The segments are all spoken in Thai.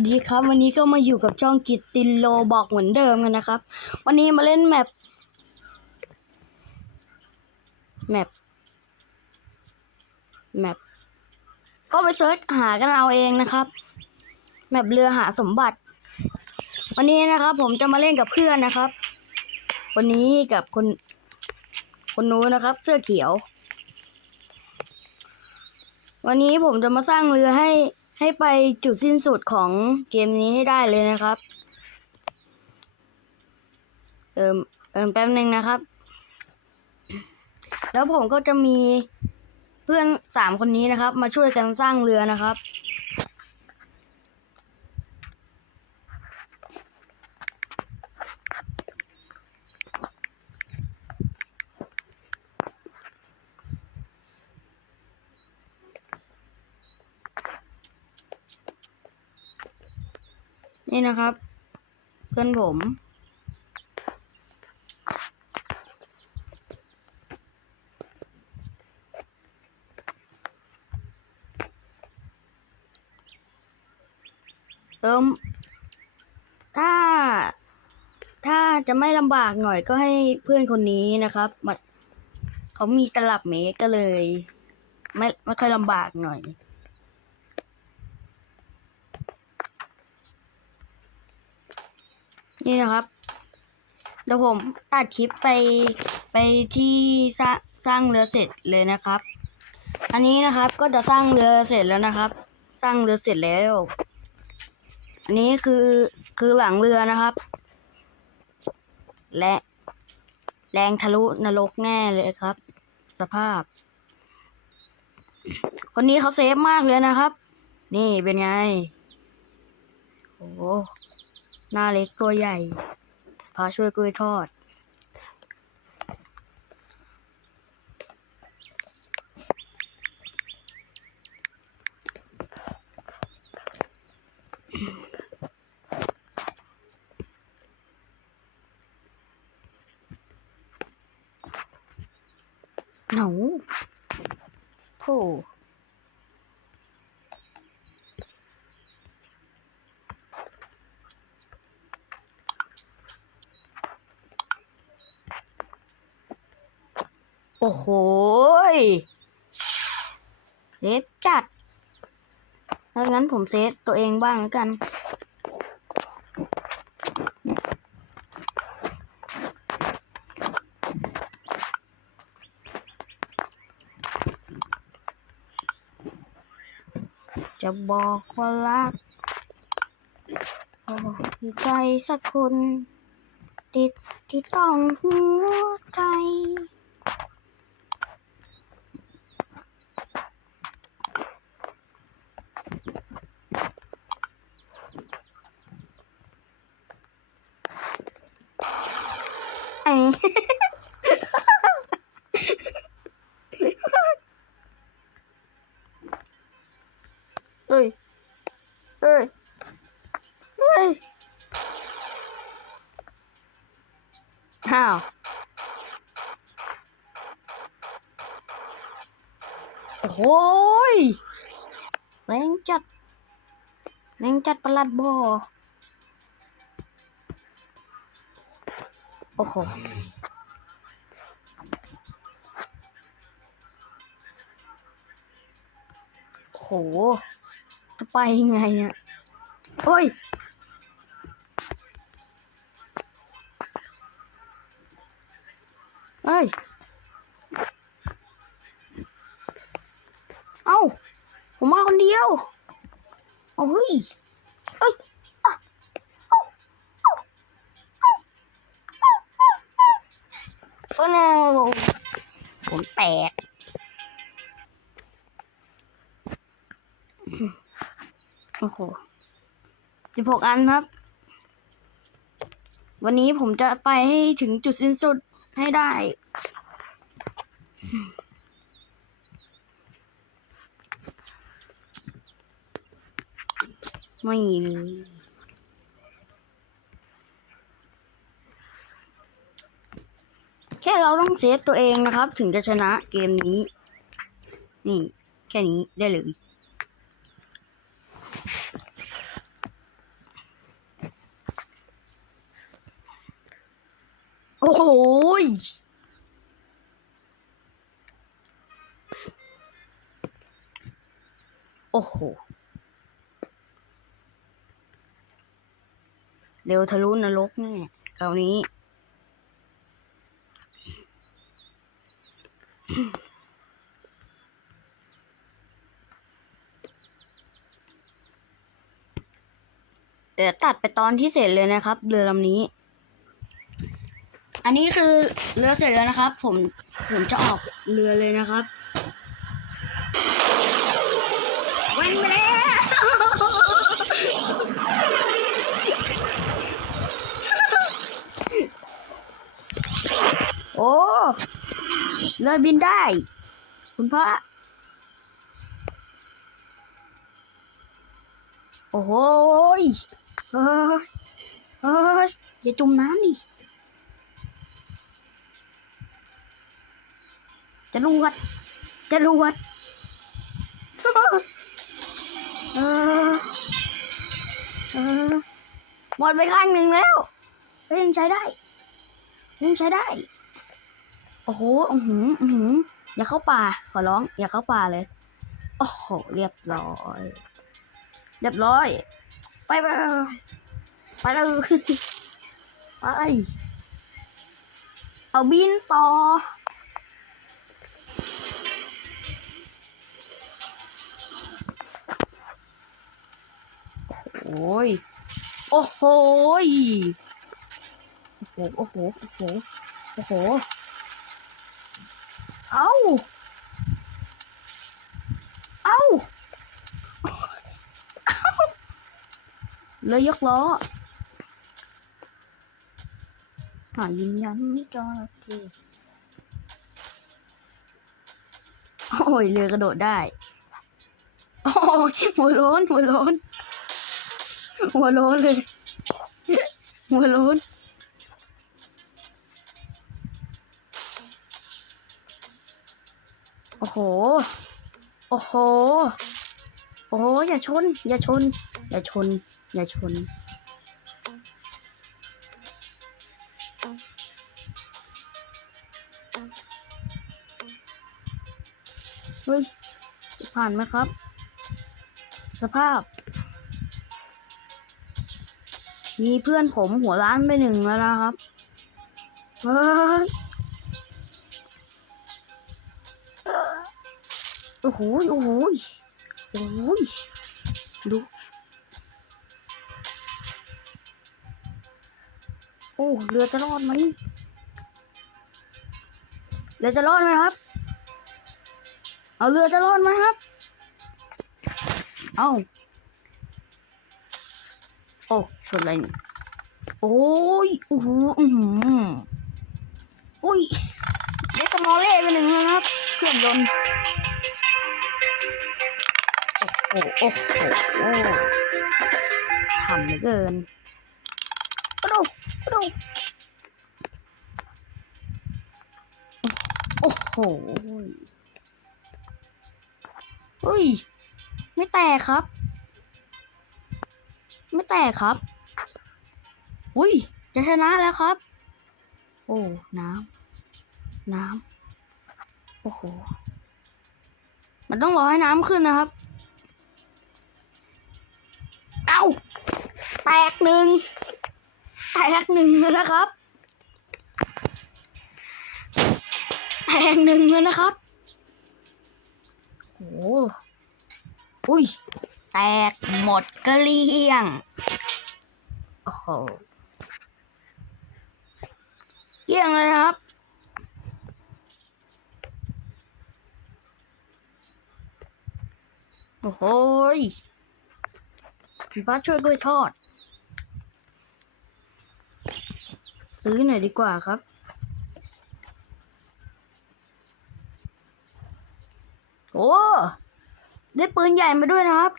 สวัสดีครับวันนี้ก็มาอยู่กับช่องกิตตินโลบอกเหมือนเดิมกันนะครับ วันนี้มาเล่นแมปแมปแมปก็ไปเซิร์ชหากันเอาเองนะครับ แมปเรือหาสมบัติ วันนี้นะครับ ผมจะมาเล่นกับเพื่อนนะครับคนนี้กับคน คนนู้นนะครับ เสื้อเขียว วันนี้ผมจะมาสร้างเรือให้ ให้ไปจุดสิ้นสุดของเกมนี้ให้ได้เลยนะครับ เอิมเอิมแป๊บหนึ่งนะครับ แล้วผมก็จะมีเพื่อนสามคนนี้นะครับ มาช่วยกันสร้างเรือนะครับ นี่นะครับ เพื่อนผม เอิมถ้า ถ้าจะไม่ลำบากหน่อยก็ให้เพื่อนคนนี้นะครับมาเขามีตลับเมตรก็เลย ไม่ไม่ค่อยลำบากหน่อย นี่นะครับเดี๋ยวผมตัดคลิปไปไปที่สร้างสร้างเรือเสร็จเลยนะครับ อันนี้นะครับก็จะสร้างเรือเสร็จแล้วนะครับ สร้างเรือเสร็จแล้ว อันนี้คือคือหลังเรือนะครับ และแรงทะลุนรกแน่เลยครับ สภาพ คนนี้เขาเซฟมากเลยนะครับ นี่เป็นไง โอ้ หน้าเล็กตัวใหญ่พาช่วยกล้วยทอด หนูโธ่ โอ้โหเซฟจัดถ้างั้นผมเซฟตัวเองบ้างกัน จะบอกว่ารักบอกใจสักคน ติดที่ต้องหัวใจ จัดประหลัดบอโอ้โหโห จะไปยังไงเนี่ยโอ้ยเฮ้ย เอ้า ผมมาคนเดียว เอาเฮ้ย แตก โอ้โหสิบหกอันครับ วันนี้ผมจะไปให้ถึงจุดสิ้นสุดให้ได้ ไม่มี แค่เราต้องเซฟตัวเองนะครับ ถึงจะชนะเกมนี้ นี่ แค่นี้ได้เลยโอ้โหโอ้โห เร็วทะลุนรกแน่คราวนี้ ดี๋ยวตัดไปตอนที่เสร็จเลยนะครับ เรือลำนี้ อันนี้คือเรือเสร็จแล้วนะครับ ผมผมจะออกเรือเลยนะครับวันไปแล้วโอ้เรือบินได้ คุณพ่อโอ้โหย เฮ้ยเฮ้ยอย่าจุ่มน้ำดิจะรวดจะรวดเออเออหมดไปข้างหนึ่งแล้วยยังใช้ได้ยังใช้ได้ โอ้โหอือหืออือหืออย่าเข้าป่า ขอร้อง อย่าเข้าป่าเลย โอ้โห เรียบร้อย เรียบร้อย ไปไปไปไปเลยไปเอาบินต่อโอ้ยโอ้โหโอ้โหโอ้โหโอ้โหโอ้โหเอ้า เลยยกล้อหายิงยันไม่จอทีโอ้ยเรือกระโดดได้ โอ้ยหัวโล้นหัวโล้นหัวโล้นเลยหัวโล้นโอ้โห โอ้โห โอ้โห อย่าชน อย่าชน อย่าชน อย่าชน เฮ้ย ผ่านไหมครับ สภาพ มีเพื่อนผมหัวร้านไปหนึ่งแล้วนะครับ เฮ้ย โอ้โห โอ้โห โอ้โหดู อ้เรือจะรอดไหมเรือจะรอดไหมครับ เอาเรือจะรอดไหมครับ เอาโอ้ชนอะไรนี่โอ้ยโอ้โหอือหืออุ้ยได้สมอลเล่ไปหนึ่งแล้วนะครับเครื่องยนต์โอ้โหโอ้โหโอ้ฉ่ำเหลือเกิน ดูโอ้โหเฮ้ย ไม่แตกครับ ไม่แตกครับอุ้ย จะชนะแล้วครับ โอ้ น้ำ น้ำ โอ้โห มันต้องรอให้น้ำขึ้นนะครับ เอ้าแตกหนึ่ง กหนึ่งแล้วนะครับ แตกหนึ่งแล้วนะครับโอ้โหอุ้ย แตกหมดเกลี้ยง โอ้โหเกลี้ยงเลยครับโอ้โหพี่ป้าช่วยกล้วยทอด ซื้อหน่อยดีกว่าครับ โอ้ ได้ปืนใหญ่มาด้วยนะครับ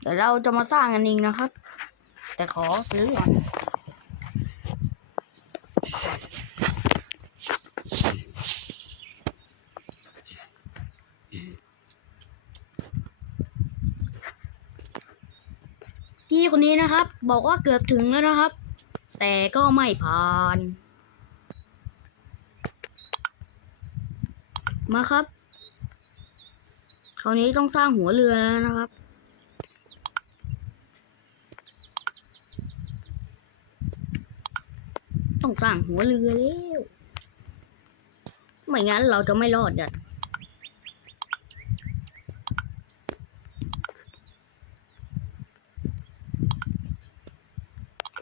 เดี๋ยวเราจะมาสร้างกันเองนะครับ แต่ขอซื้อก่อน พี่คนนี้นะครับ บอกว่าเกือบถึงแล้วนะครับ แต่ก็ไม่ผ่าน มาครับคราวนี้ต้องสร้างหัวเรือแล้วนะครับ ต้องสร้างหัวเรือแล้วไม่งั้นเราจะไม่รอดกัน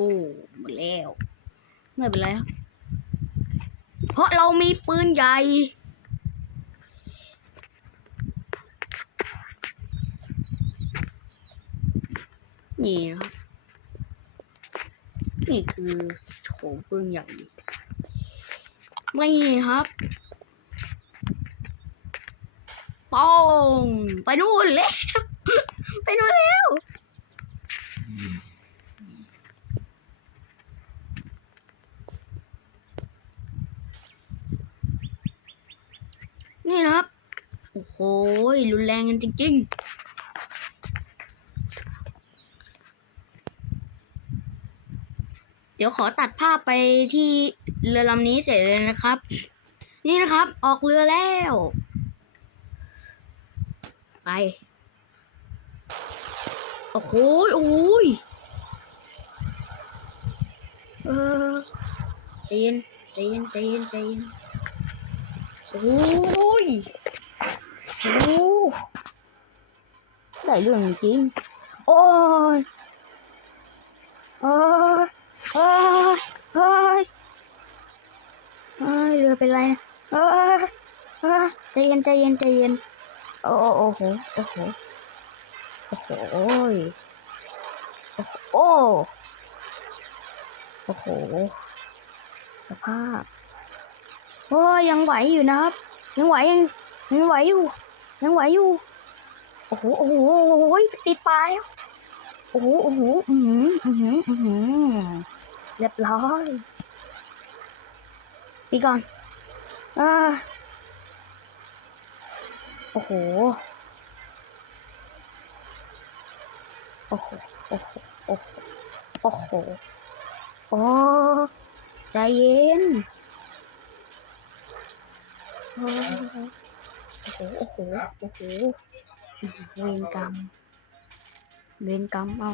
โอ้หมดแล้ว ไม่เป็นไรครับเพราะเรามีปืนใหญ่ นี่นะครับนี่คือโฉมปืนใหญ่นี่ครับป้องไปนู่นแล้วไปนู่นแล้ว นี่นะครับ โอ้โหรุนแรงกันจริง ๆเดี๋ยวขอตัดภาพไปที่เรือลำนี้เสร็จเลยนะครับ นี่นะครับ ออกเรือแล้ว ไป โอ้โหโอ้ยเออใจเย็นใจเย็นใจเย็นใจเย็นโอ้ย โอ้ได้เรื่องจริง โอ้ยโอ้ยเฮ้ยเฮ้ยเฮ้ยเรือเป็นไรนะเฮ้ยเฮ้ยใจเย็นใจเย็นใจเย็นโอ้โอ้โหโอ้โหโอ้โหโอ้ยโอ้โหโอ้โห สภาพ โอ้ยยังไหวอยู่นะครับ ยังไหวยังยังไหวอยู่ ยังไหวอยู่โอ้โหโอ้โห โอ้โหติดปลายโอ้โห โอ้โห อือหืออือหืออือหือเรียบร้อยปีก่อนเออโอ้โห โอ้โห โอ้โห โอ้โห โอ้โห โอ้ใจเย็นโอ้ โหโอ้โหโอ้โหเวรกรรมเวรกรรมเอา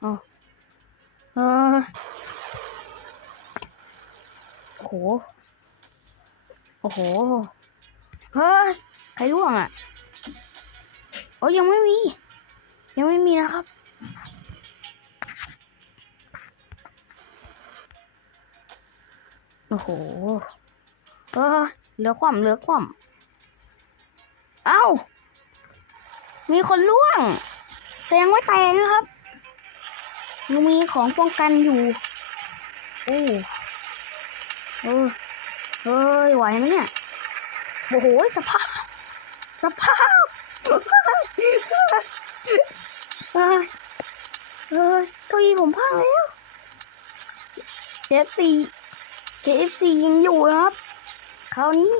เอาเออโอ้โหโอ้โหเฮ้ยใครร่วงอะโอ้ยยังไม่มี ยังไม่มีนะครับโอ้โหเออเหลือความเหลือความ เอ้า มีคนล่วง แต่ยังไม่แตกนะครับยังมีของป้องกันอยู่ โอ้เออเฮ้ยไหวไหมเนี่ย โอ้โห สภาพ สภาพเฮ้ยเฮ้ยเก้าอี้ผมพังแล้วเคฟซีเคฟซียังอยู่นะครับคราวนี้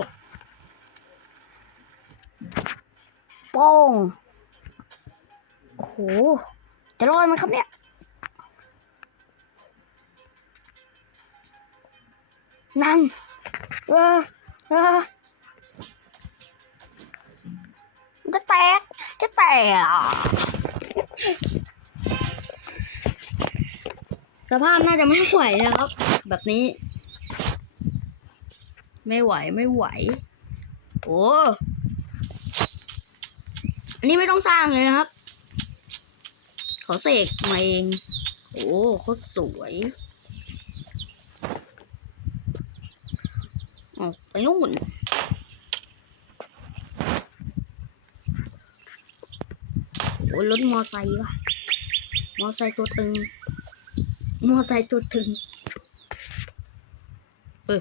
ป้งโอ้โห จะรอดไหมครับเนี่ยนั่งเออเออจะแตก จะแตกอะสภาพน่าจะไม่ไหวนะครับ แบบนี้ ไม่ไหวไม่ไหว โอ้ นนี้ไม่ต้องสร้างเลยนะครับ เขาเสกมาเอง โอ้โคตรสวยออกไปนู่นโอ้ยรถมอไซค์วะมอไซค์ตัวตึง มอไซค์ตัวตึง เฮ้ย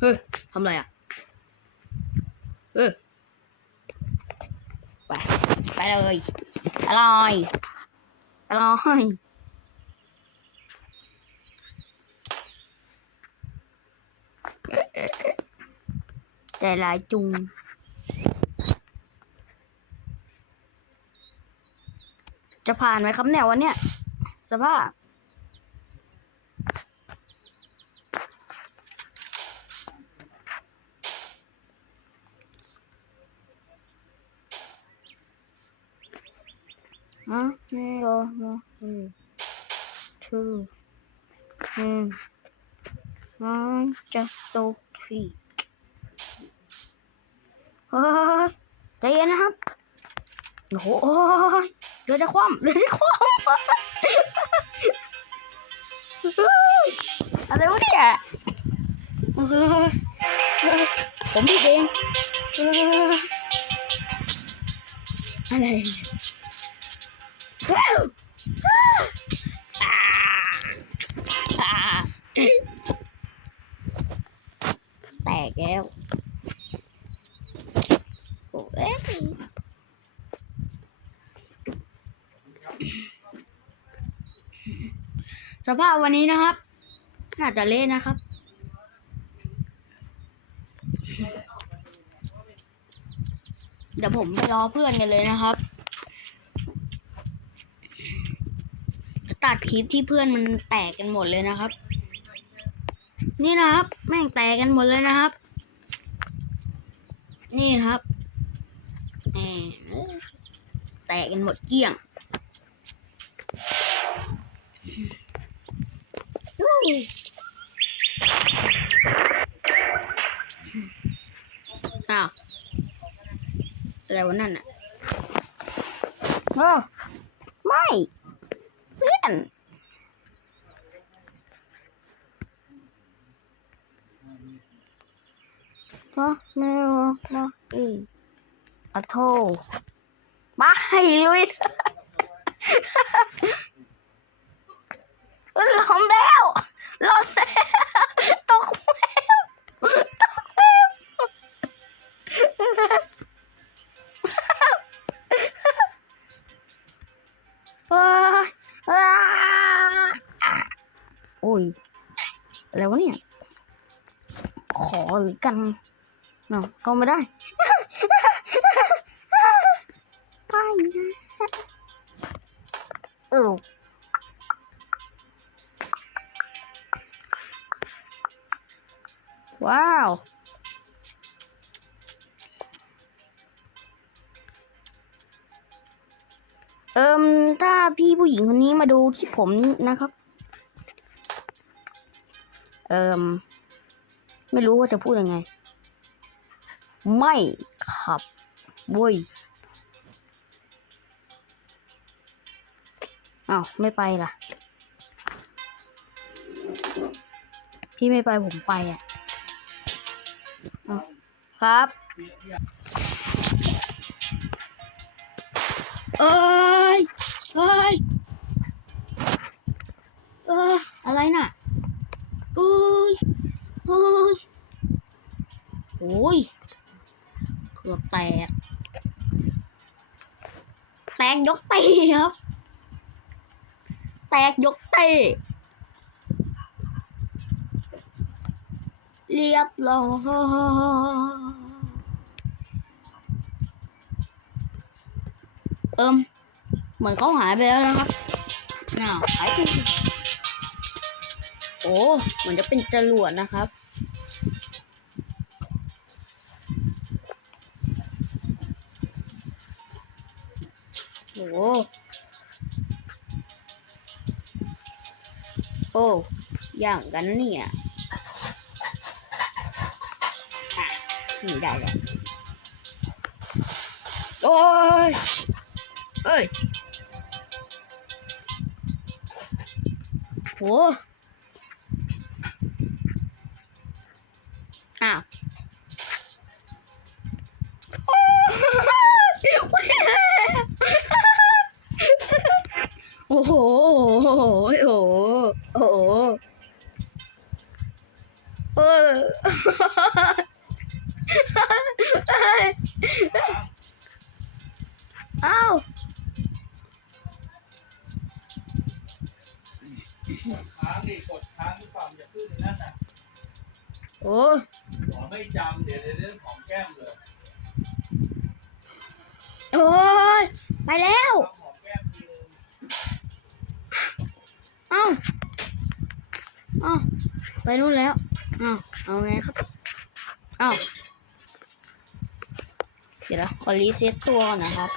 เฮ้ยทำไรอะ เออไป ไป เลยอร่อยอร่อยใจร้ายจุงจะผ่านไหมครับเนี่ยวันเนี้ยสภาพ so sweet. เฮ้ยใจเย็นนะครับโอ้โหโอ้ยเรือจะคว่ำเรือจะคว่ำเฮ้ยอะไรวะเนี่ยเฮ้ยเฮ้ยผมผิดเองเฮ้ยอะไรว้าวอ่าอ่า แตกแล้วโอ้ยสภาพวันนี้นะครับ น่าจะเละนะครับ เดี๋ยวผมไปรอเพื่อนกันเลยนะครับ ตัดคลิปที่เพื่อนมันแตกกันหมดเลยนะครับ นี่นะครับ แม่งแตกกันหมดเลยนะครับ นี่ครับแหมแตกกันหมดเกลี้ยงอ้าวอะไรวะนั่นอะโอ้ไม่ เพื่อน ก็เนื้อมาอีอะโทมาให้ลุยล้มแล้วล้มแล้วตกแล้วตกแล้วโอ้ยอะไรวะเนี่ย ขอหรือกัน เนาะเข้าไม่ได้ไปนะเออว้าว เอิมถ้าพี่ผู้หญิงคนนี้มาดูคลิปผมนะครับ เอิมไม่รู้ว่าจะพูดยังไง ไม่ขับเว้ยอ้าวไม่ไปล่ะ พี่ไม่ไปผมไปอะอครับ เอ้ยเอ้ยเอออะไรน่ะเอ้ยเอ้ยโอ้ย แตก แตกยกตีครับ แตกยกตีเรียบร้อยเอิมเหมือนเขาหายไปแล้วนะครับน่าหายไปโอ้เหมือนจะเป็นจรวดนะครับ โอ้โหโอ้อย่างกัน ไปนู่นแล้วอ้าวเอาไงครับอ้าเดี๋ยวนะขอรีเซ็ตตัวก่อนนะครับ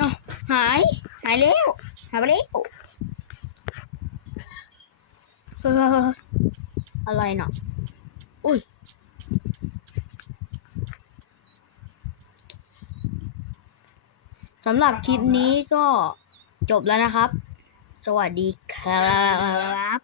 อ้าหาย หายแล้วหายไปแล้วเฮ้ยอะไรเนาะอุ้ยสำหรับคลิปนี้ก็จบแล้วนะครับ สวัสดีครับ